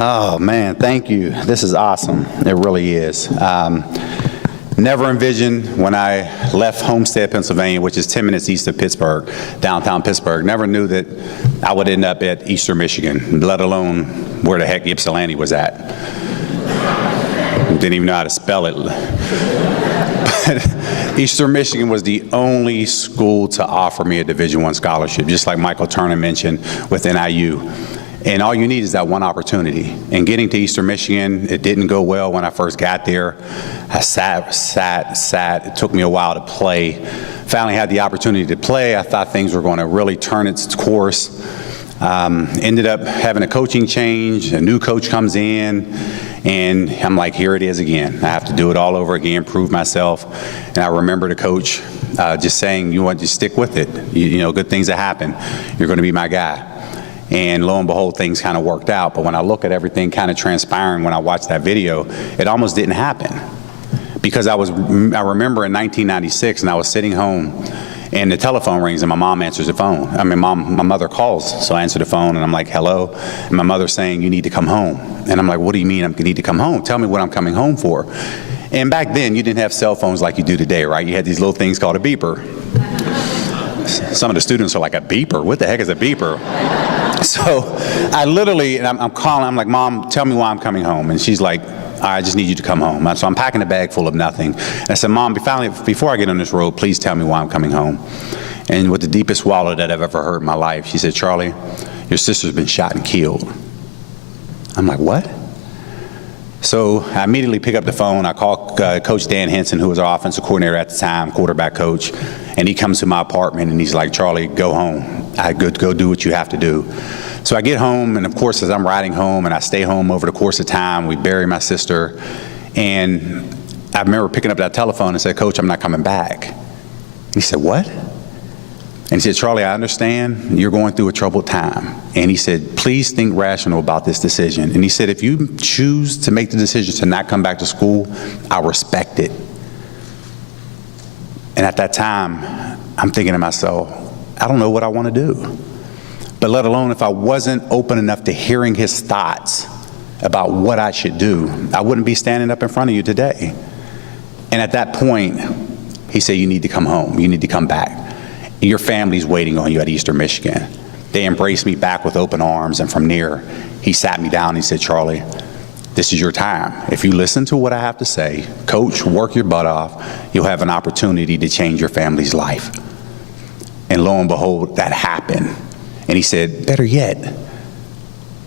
Oh, man, thank you. This is awesome. It really is. Never envisioned when I left Homestead, Pennsylvania, which is 10 minutes east of Pittsburgh, downtown Pittsburgh, never knew that I would end up at Eastern Michigan, let alone where the heck Ypsilanti was at. Didn't even know how to spell it. But Eastern Michigan was the only school to offer me a Division I scholarship, just like Michael Turner mentioned with NIU. And all you need is that one opportunity. And getting to Eastern Michigan, it didn't go well when I first got there. I sat. It took me a while to play. Finally had the opportunity to play. I thought things were going to really turn its course. Ended up having a coaching change. A new coach comes in, and I'm like, here it is again. I have to do it all over again, prove myself. And I remember the coach just saying, you want to stick with it. You know, good things that happen. You're going to be my guy. And lo and behold, things kind of worked out. But when I look at everything kind of transpiring when I watched that video, it almost didn't happen. Because I remember in 1996, and I was sitting home, and the telephone rings, and my mom answers the phone. I mean, my mother calls, so I answer the phone, and I'm like, hello? And my mother's saying, you need to come home. And I'm like, what do you mean I need to come home? Tell me what I'm coming home for. And back then, you didn't have cell phones like you do today, right? You had these little things called a beeper. Some of the students are like, a beeper? What the heck is a beeper? So I literally, and I'm calling, I'm like, Mom, tell me why I'm coming home. And she's like, I just need you to come home. So I'm packing a bag full of nothing. And I said, Mom, before I get on this road, please tell me why I'm coming home. And with the deepest swallow that I've ever heard in my life, she said, Charlie, your sister's been shot and killed. I'm like, what? So I immediately pick up the phone. I call Coach Dan Henson, who was our offensive coordinator at the time, quarterback coach, and he comes to my apartment and he's like, Charlie, go home. Go do what you have to do. So I get home, and of course, as I'm riding home, and I stay home over the course of time, we bury my sister, and I remember picking up that telephone and said, Coach, I'm not coming back. He said, what? And he said, Charlie, I understand you're going through a troubled time. And he said, please think rational about this decision. And he said, if you choose to make the decision to not come back to school, I'll respect it. And at that time, I'm thinking to myself, I don't know what I want to do. But let alone if I wasn't open enough to hearing his thoughts about what I should do, I wouldn't be standing up in front of you today. And at that point, he said, you need to come home. You need to come back. Your family's waiting on you at Eastern Michigan. They embraced me back with open arms, and from there, he sat me down and he said, Charlie, this is your time. If you listen to what I have to say, coach, work your butt off, you'll have an opportunity to change your family's life. And lo and behold, that happened. And he said, better yet,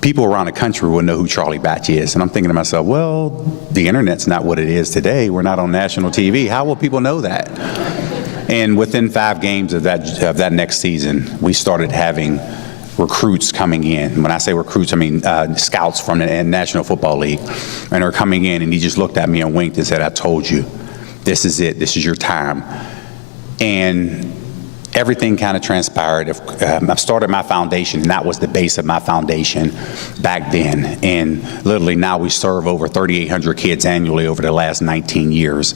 people around the country will know who Charlie Batch is. And I'm thinking to myself, well, the internet's not what it is today. We're not on national TV. How will people know that? And within 5 games of that next season, we started having recruits coming in. When I say recruits, I mean scouts from the National Football League. And they're coming in, and he just looked at me and winked and said, I told you, this is it. This is your time. And everything kind of transpired. I started my foundation, and that was the base of my foundation back then. And literally now we serve over 3,800 kids annually over the last 19 years.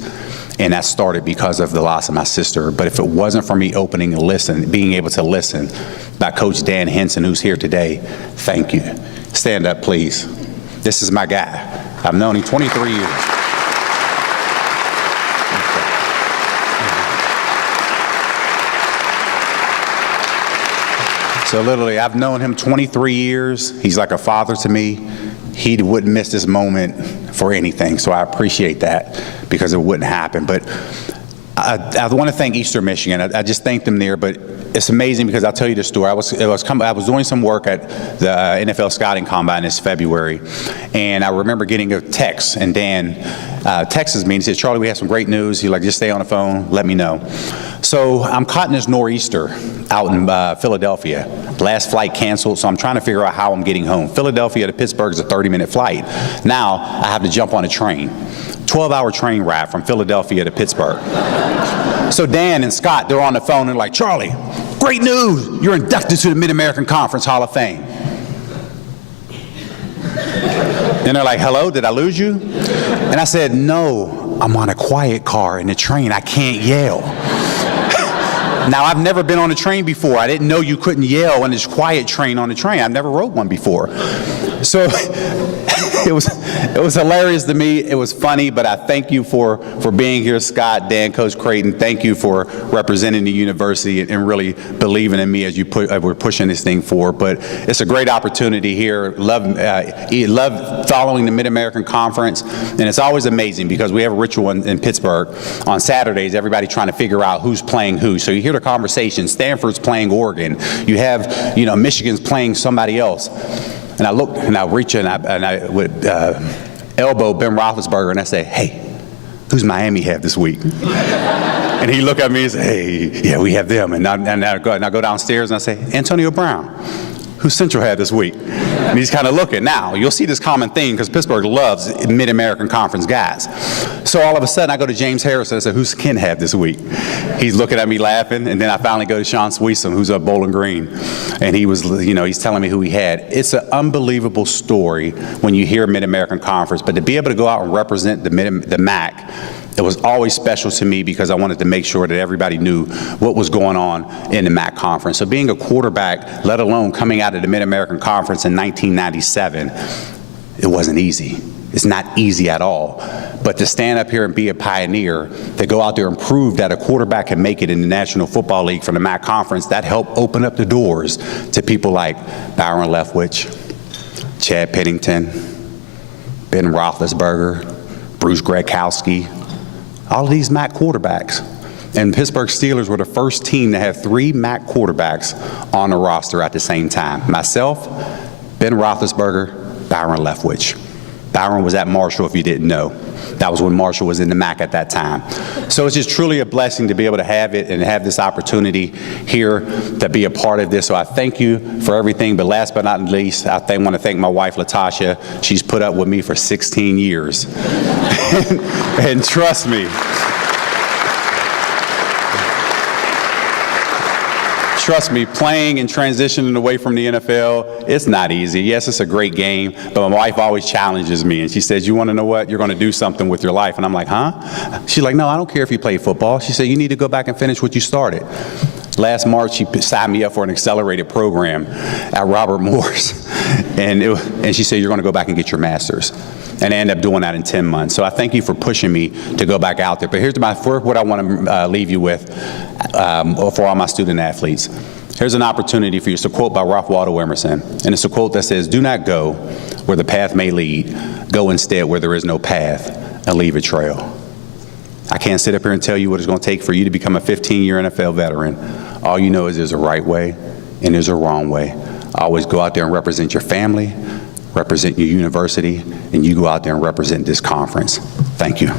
And that started because of the loss of my sister. But if it wasn't for me opening and listening, being able to listen by Coach Dan Henson, who's here today, thank you. Stand up, please. This is my guy. I've known him 23 years. So literally, I've known him 23 years. He's like a father to me. He wouldn't miss this moment for anything. So I appreciate that because it wouldn't happen. But I want to thank Eastern Michigan. I just thanked them there. But it's amazing because I'll tell you the story. I was doing some work at the NFL Scouting Combine this February. And I remember getting a text. And Dan texts me and he says, Charlie, we have some great news. He's like, just stay on the phone. Let me know. So I'm caught in this nor'easter out in Philadelphia. Last flight canceled, so I'm trying to figure out how I'm getting home. Philadelphia to Pittsburgh is a 30-minute flight. Now I have to jump on a train. 12-hour train ride from Philadelphia to Pittsburgh. So Dan and Scott, they're on the phone and like, Charlie, great news. You're inducted to the Mid-American Conference Hall of Fame. And they're like, hello, did I lose you? And I said, no, I'm on a quiet car in the train. I can't yell. Now, I've never been on a train before. I didn't know you couldn't yell on this quiet train on the train. I've never rode one before. So it was hilarious to me. It was funny, but I thank you for being here, Scott, Dan, Coach Creighton. Thank you for representing the university and really believing in me as we're pushing this thing forward. But it's a great opportunity here. Love following the Mid-American Conference, and it's always amazing because we have a ritual in Pittsburgh on Saturdays. Everybody trying to figure out who's playing who. So you hear the conversation. Stanford's playing Oregon. You have, Michigan's playing somebody else. And I look and I reach and I would elbow Ben Roethlisberger and I say, "Hey, who's Miami have this week?" And he look at me and say, "Hey, yeah, we have them." And I go downstairs and I say, "Antonio Brown, who's Central had this week?" And he's kind of looking. Now, you'll see this common theme because Pittsburgh loves Mid-American Conference guys. So all of a sudden, I go to James Harris and I say, "Who's Ken have this week?" He's looking at me laughing, and then I finally go to Sean Sweesom, who's up Bowling Green. And he was, he's telling me who he had. It's an unbelievable story when you hear Mid-American Conference, but to be able to go out and represent the MAC, it was always special to me because I wanted to make sure that everybody knew what was going on in the MAC conference. So being a quarterback, let alone coming out of the Mid-American Conference in 1997, it wasn't easy. It's not easy at all. But to stand up here and be a pioneer, to go out there and prove that a quarterback can make it in the National Football League from the MAC conference, that helped open up the doors to people like Byron Leftwich, Chad Pennington, Ben Roethlisberger, Bruce Gradkowski, all of these MAC quarterbacks. And Pittsburgh Steelers were the first team to have 3 MAC quarterbacks on the roster at the same time. Myself, Ben Roethlisberger, Byron Leftwich. Byron was at Marshall, if you didn't know. That was when Marshall was in the MAC at that time. So it's just truly a blessing to be able to have it and have this opportunity here to be a part of this. So I thank you for everything. But last but not least, I want to thank my wife, Latasha. She's put up with me for 16 years. And trust me, playing and transitioning away from the NFL, it's not easy. Yes, it's a great game, but my wife always challenges me, and she says, "You want to know what? You're going to do something with your life." And I'm like, "Huh?" She's like, "No, I don't care if you play football." She said, "You need to go back and finish what you started." Last March, she signed me up for an accelerated program at Robert Morris, and she said, "You're going to go back and get your master's." And I ended up doing that in 10 months. So I thank you for pushing me to go back out there. But here's what I want to leave you with for all my student athletes. Here's an opportunity for you. It's a quote by Ralph Waldo Emerson. And it's a quote that says, "Do not go where the path may lead. Go instead where there is no path and leave a trail." I can't sit up here and tell you what it's going to take for you to become a 15-year NFL veteran. All you know is there's a right way and there's a wrong way. Always go out there and represent your family, represent your university, and you go out there and represent this conference. Thank you.